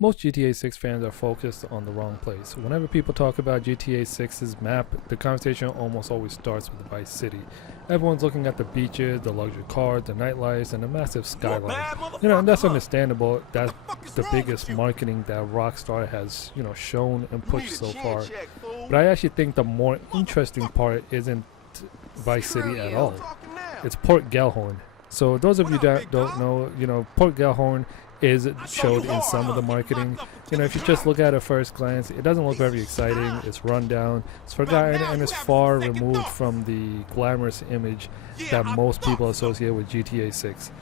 Most GTA 6 fans are focused on the wrong place. Whenever people talk about GTA 6's map, the conversation almost always starts with Vice City. Everyone's looking at the beaches, the luxury cars, the nightlights, and the massive skyline. And that's understandable. That's the biggest marketing that Rockstar has, shown and pushed so far. But I actually think the more interesting part isn't Vice City at all. It's Port Gellhorn. So those of you that don't know, Port Gellhorn is showed in some of the marketing. If you just look at it first glance, it doesn't look very exciting. It's run down, it's forgotten, and it's far removed from the glamorous image that most people associate with GTA 6.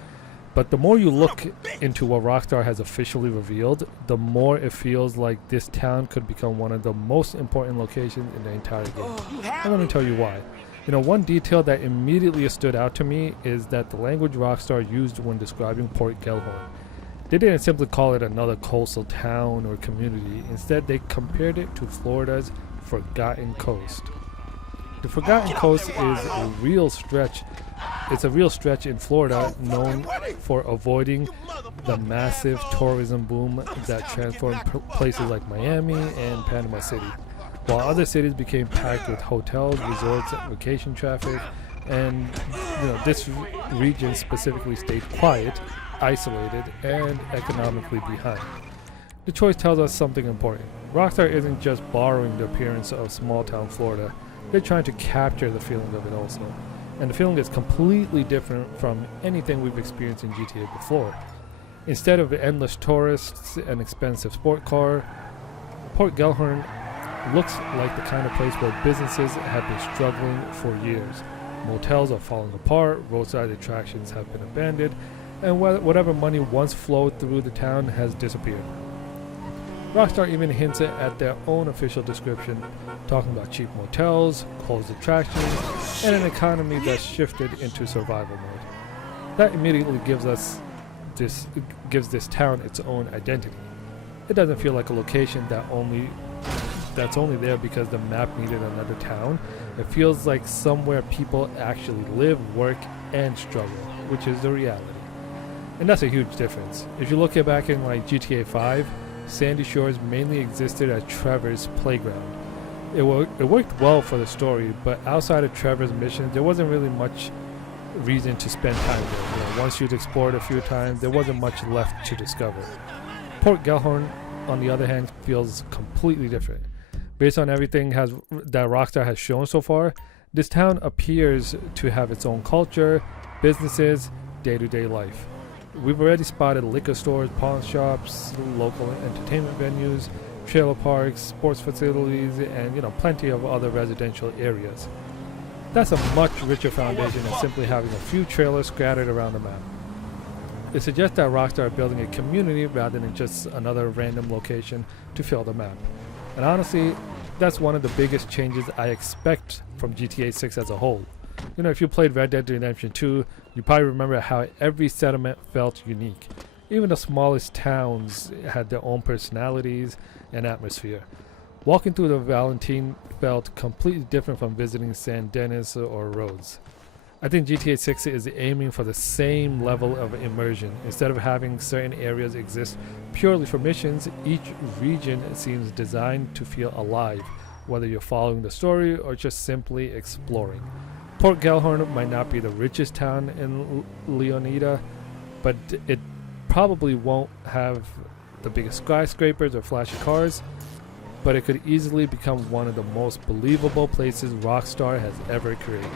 But the more you look into what Rockstar has officially revealed, the more it feels like this town could become one of the most important locations in the entire game. And let me tell you why. One detail that immediately stood out to me is that the language Rockstar used when describing Port Gellhorn. They didn't simply call it another coastal town or community. Instead, they compared it to Florida's Forgotten Coast. The Forgotten Coast is a real stretch. It's a real stretch in Florida, known for avoiding the massive tourism boom that transformed places like Miami and Panama City. While other cities became packed with hotels, resorts, vacation traffic, and this region specifically stayed quiet, isolated, and economically behind. The choice tells us something important. Rockstar isn't just borrowing the appearance of small-town Florida, they're trying to capture the feeling of it also. And the feeling is completely different from anything we've experienced in GTA before. Instead of endless tourists and expensive sport car, Port Gellhorn looks like the kind of place where businesses have been struggling for years. Motels are falling apart, roadside attractions have been abandoned, and whatever money once flowed through the town has disappeared. Rockstar even hints at their own official description, talking about cheap motels, closed attractions, and an economy that's shifted into survival mode. That immediately gives this town its own identity. It doesn't feel like a location that's only there because the map needed another town. It feels like somewhere people actually live, work, and struggle, which is the reality. And that's a huge difference. If you look back in GTA 5, Sandy Shores mainly existed as Trevor's playground. It worked well for the story, but outside of Trevor's mission, there wasn't really much reason to spend time there. Once you'd explored a few times, there wasn't much left to discover. Port Gellhorn, on the other hand, feels completely different. Based on everything that Rockstar has shown so far, this town appears to have its own culture, businesses, day-to-day life. We've already spotted liquor stores, pawn shops, local entertainment venues, trailer parks, sports facilities, and plenty of other residential areas. That's a much richer foundation than simply having a few trailers scattered around the map. It suggests that Rockstar are building a community rather than just another random location to fill the map. And honestly, that's one of the biggest changes I expect from GTA 6 as a whole. If you played Red Dead Redemption 2, you probably remember how every settlement felt unique. Even the smallest towns had their own personalities and atmosphere. Walking through the Valentine felt completely different from visiting San Denis or Rhodes. I think GTA 6 is aiming for the same level of immersion. Instead of having certain areas exist purely for missions, each region seems designed to feel alive, whether you're following the story or just simply exploring. Port Gellhorn might not be the richest town in Leonida, but it probably won't have the biggest skyscrapers or flashy cars, but it could easily become one of the most believable places Rockstar has ever created.